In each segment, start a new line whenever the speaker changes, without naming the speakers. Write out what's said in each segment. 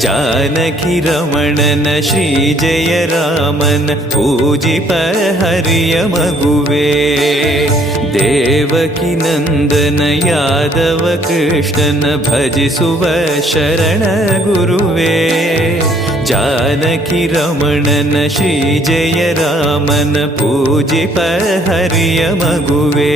जानकी रमण न श्रीजय रामन पूजिपहर्य मगुवे देवकी नन्दन यादव कृष्णन न शरण गुरुवे। जानकिरमणन श्रीजय रामन पूजिपहर्य मगुवे।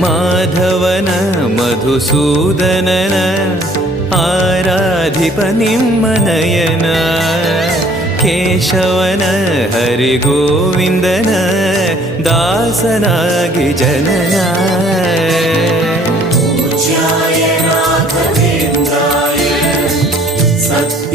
माधवन मधुसूदनन आराधिपनिम्मनयन केशवन हरिगोविन्दन दासनागि दासनागिजन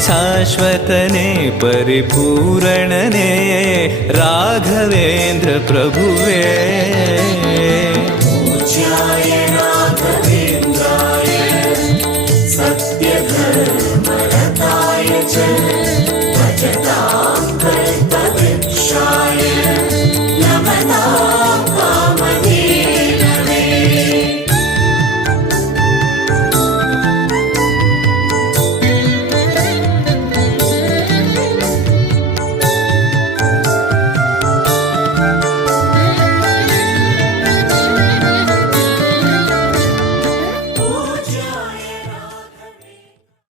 शाश्वतने परिपूरणने राघवेन्द्र प्रभुवे।